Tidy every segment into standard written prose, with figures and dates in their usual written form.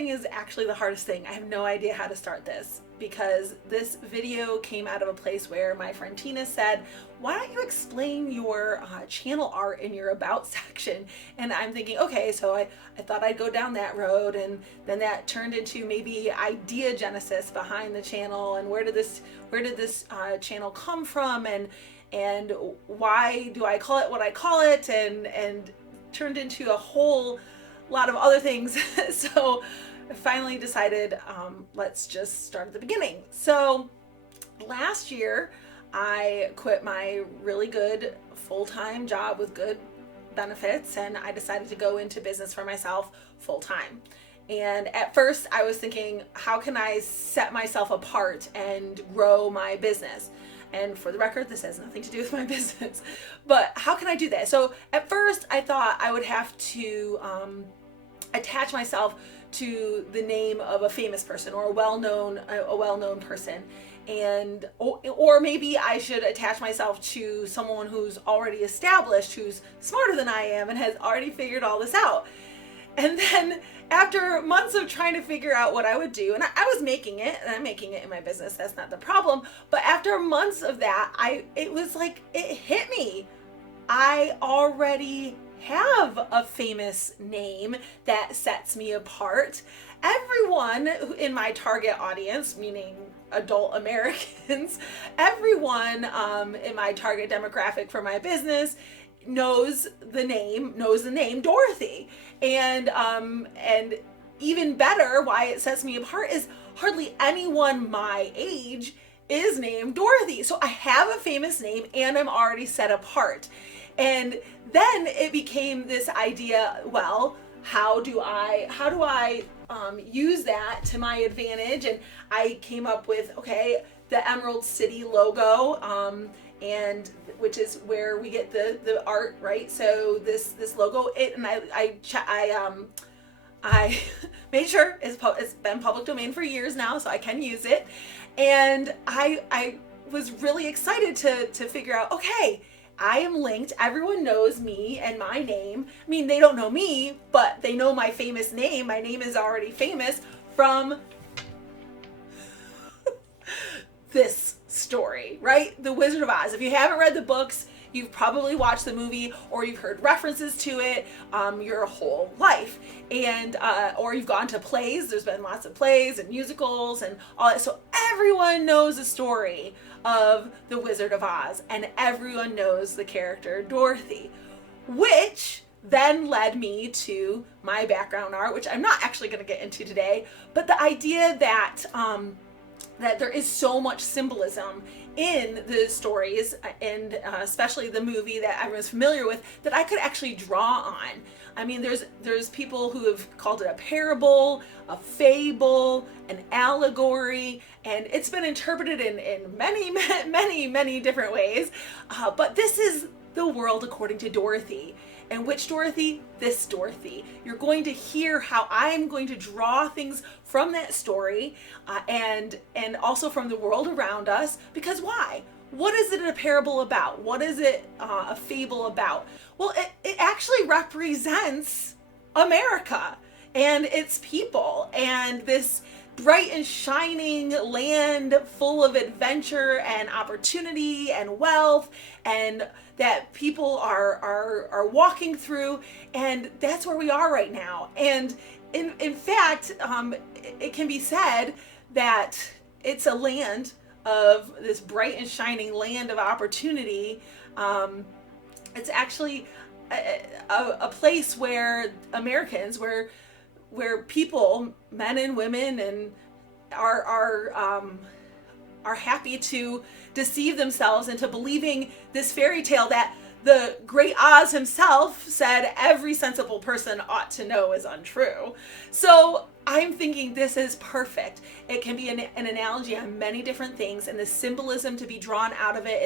starting is actually the hardest thing. I have no idea how to start this because this video came out of a place where my friend Tina said, why don't you explain your channel art in your about section? And I'm thinking, okay, so I thought I'd go down that road, and then that turned into maybe idea genesis behind the channel, and where did this channel come from, and why do I call it what I call it, and turned into a whole lot of other things. So I finally decided, let's just start at the beginning. So last year I quit my really good full-time job with good benefits, and I decided to go into business for myself full-time. And at first I was thinking, how can I set myself apart and grow my business? And for the record, this has nothing to do with my business, but how can I do that? So at first I thought I would have to attach myself to the name of a famous person or a well-known person, and or maybe I should attach myself to someone who's already established, who's smarter than I am and has already figured all this out. And then after months of trying to figure out what I would do, and I was making it, and I'm making it in my business, that's not the problem, but after months of that, it was like, it hit me. I already have a famous name that sets me apart. Everyone in my target audience, meaning adult Americans, everyone in my target demographic for my business knows the name Dorothy. And even better, why it sets me apart is hardly anyone my age is named Dorothy. So I have a famous name and I'm already set apart. And then it became this idea, well, how do I use that to my advantage? And I came up with, okay, the Emerald City logo, and which is where we get the art, right? So this logo, I made sure it's been public domain for years now, so I can use it. And I was really excited to figure out, okay, I am linked. Everyone knows me and my name. I mean, they don't know me, but they know my famous name. My name is already famous from this story, right? The Wizard of Oz. If you haven't read the books, you've probably watched the movie, or you've heard references to it your whole life, and or you've gone to plays. There's been lots of plays and musicals and all that. So everyone knows the story of the Wizard of Oz, and everyone knows the character Dorothy, which then led me to my background art, which I'm not actually going to get into today, but the idea that that there is so much symbolism in the stories, and especially the movie that everyone's familiar with, that I could actually draw on. I mean, there's people who have called it a parable, a fable, an allegory, and it's been interpreted in many different ways. But this is the world according to Dorothy. And which Dorothy? This Dorothy. You're going to hear how I'm going to draw things from that story, and also from the world around us. Because why? What is it a parable about? What is it a fable about? Well, it actually represents America and its people, and this bright and shining land full of adventure and opportunity and wealth, and that people are walking through, and that's where we are right now. And in fact, it can be said that it's a land of this bright and shining land of opportunity. It's actually a place where Americans, where people, men and women, and are happy to deceive themselves into believing this fairy tale that the great Oz himself said every sensible person ought to know is untrue. So I'm thinking this is perfect. It can be an analogy on many different things, and the symbolism to be drawn out of it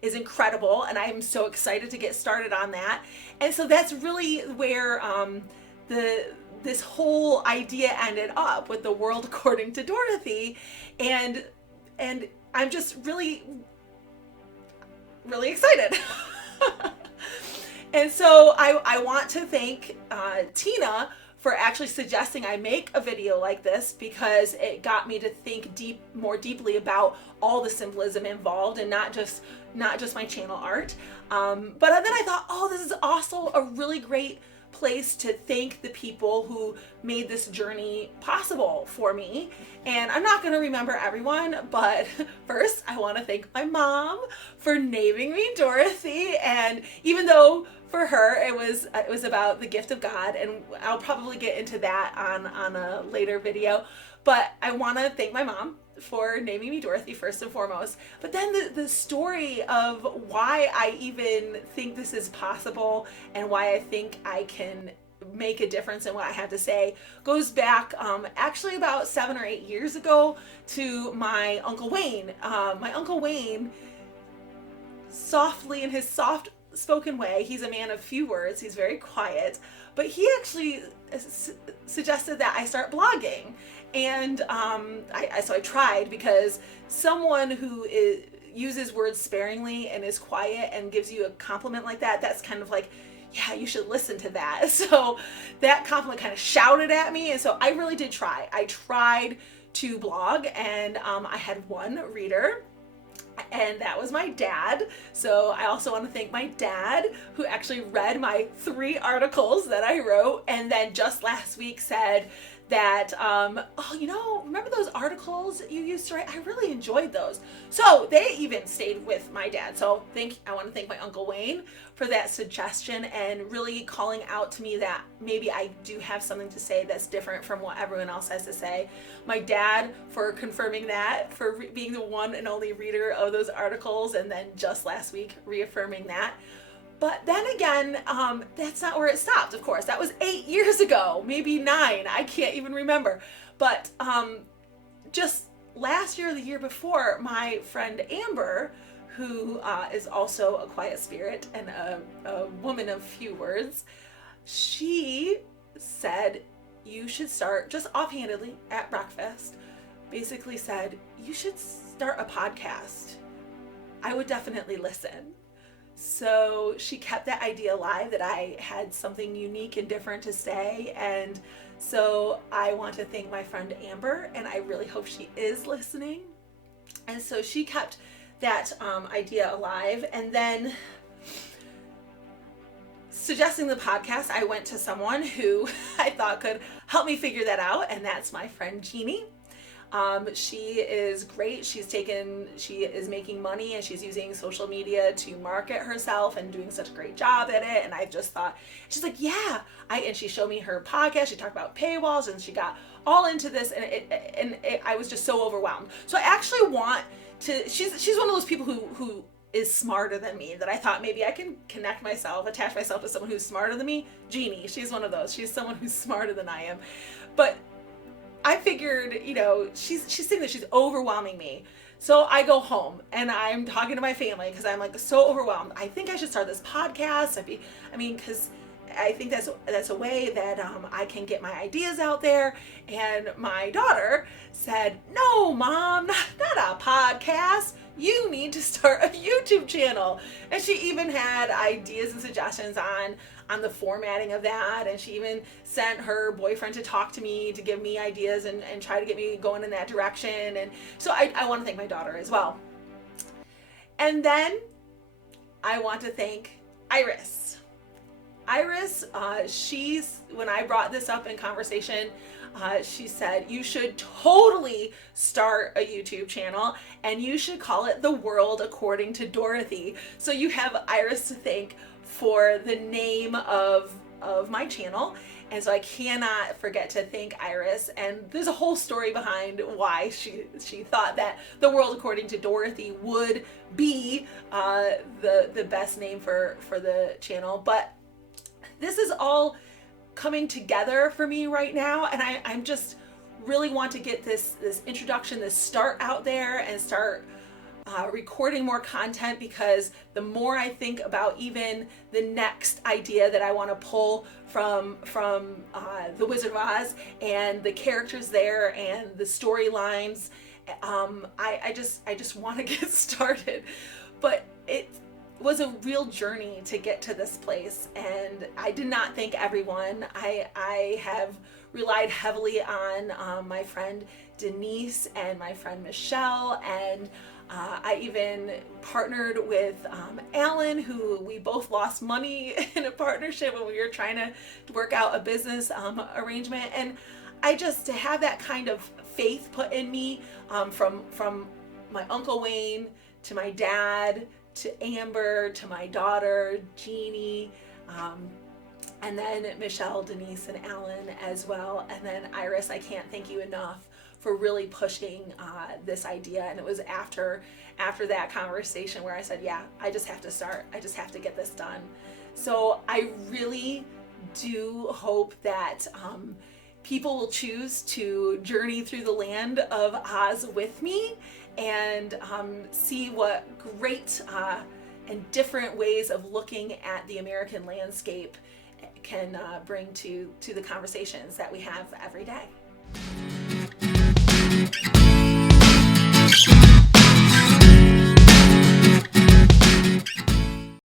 is incredible, and I'm so excited to get started on that. And so that's really where this whole idea ended up, with the world according to Dorothy, and I'm just really excited. And so I want to thank Tina for actually suggesting I make a video like this, because it got me to think more deeply about all the symbolism involved, and not just my channel art. But then I thought, oh, this is also a really great place to thank the people who made this journey possible for me. And I'm not going to remember everyone, but first I want to thank my mom for naming me Dorothy. And even though for her it was about the gift of God, and I'll probably get into that on a later video, but I want to thank my mom for naming me Dorothy first and foremost. But then the story of why I even think this is possible, and why I think I can make a difference in what I have to say, goes back actually about 7 or 8 years ago to my Uncle Wayne. My Uncle Wayne, softly, in his soft spoken way, he's a man of few words, he's very quiet, but he actually suggested that I start blogging. And so I tried, because someone who uses words sparingly and is quiet and gives you a compliment like that, that's kind of like, yeah, you should listen to that. So that compliment kind of shouted at me, and so I really did try. I tried to blog, and I had one reader, and that was my dad. So I also want to thank my dad, who actually read my 3 articles that I wrote, and then just last week said that, oh, remember those articles you used to write? I really enjoyed those. So they even stayed with my dad. So I want to thank my Uncle Wayne for that suggestion, and really calling out to me that maybe I do have something to say that's different from what everyone else has to say. My dad for confirming that, for being the one and only reader of those articles, and then just last week reaffirming that. But then again, that's not where it stopped, of course. That was 8 years ago, maybe 9, I can't even remember. But just last year or the year before, my friend Amber, who is also a quiet spirit and a woman of few words, she said, you should start, just offhandedly at breakfast, basically said, you should start a podcast. I would definitely listen. So she kept that idea alive, that I had something unique and different to say. And so I want to thank my friend Amber, and I really hope she is listening. And so she kept that idea alive. And then, suggesting the podcast, I went to someone who I thought could help me figure that out, and that's my friend Jeannie. She is great. She is making money, and she's using social media to market herself and doing such a great job at it. And I just thought, she's like, yeah, and she showed me her podcast. She talked about paywalls, and she got all into this, and I was just so overwhelmed. So I actually want to, she's one of those people who is smarter than me, that I thought maybe I can attach myself to someone who's smarter than me. Jeannie, she's one of those. She's someone who's smarter than I am. But I figured, she's saying that she's overwhelming me. So I go home and I'm talking to my family, because I'm like so overwhelmed. I think I should start this podcast. Because I think that's a way that I can get my ideas out there. And my daughter said, no, Mom, not a podcast. You need to start a YouTube channel. And she even had ideas and suggestions on the formatting of that. And she even sent her boyfriend to talk to me, to give me ideas and try to get me going in that direction. And so I want to thank my daughter as well. And then I want to thank Iris. Iris, when I brought this up in conversation, she said, you should totally start a YouTube channel, and you should call it The World According to Dorothy. So you have Iris to thank for the name of my channel. And so I cannot forget to thank Iris. And there's a whole story behind why she thought that The World According to Dorothy would be the best name for the channel. But this is all coming together for me right now, and I'm just really want to get this introduction, this start out there, and start recording more content, because the more I think about even the next idea that I want to pull from The Wizard of Oz, and the characters there and the storylines, I just want to get started. But was a real journey to get to this place, and I did not thank everyone. I have relied heavily on my friend Denise and my friend Michelle, and I even partnered with Alan, who we both lost money in a partnership when we were trying to work out a business arrangement. And I just, to have that kind of faith put in me, from my Uncle Wayne to my dad to Amber to my daughter Jeannie, and then Michelle, Denise, and Alan as well, and then Iris. I can't thank you enough for really pushing this idea. And it was after that conversation where I said, yeah, I just have to start. I just have to get this done. So I really do hope that people will choose to journey through the land of Oz with me, and see what great and different ways of looking at the American landscape can bring to the conversations that we have every day.